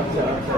আচ্ছা আচ্ছা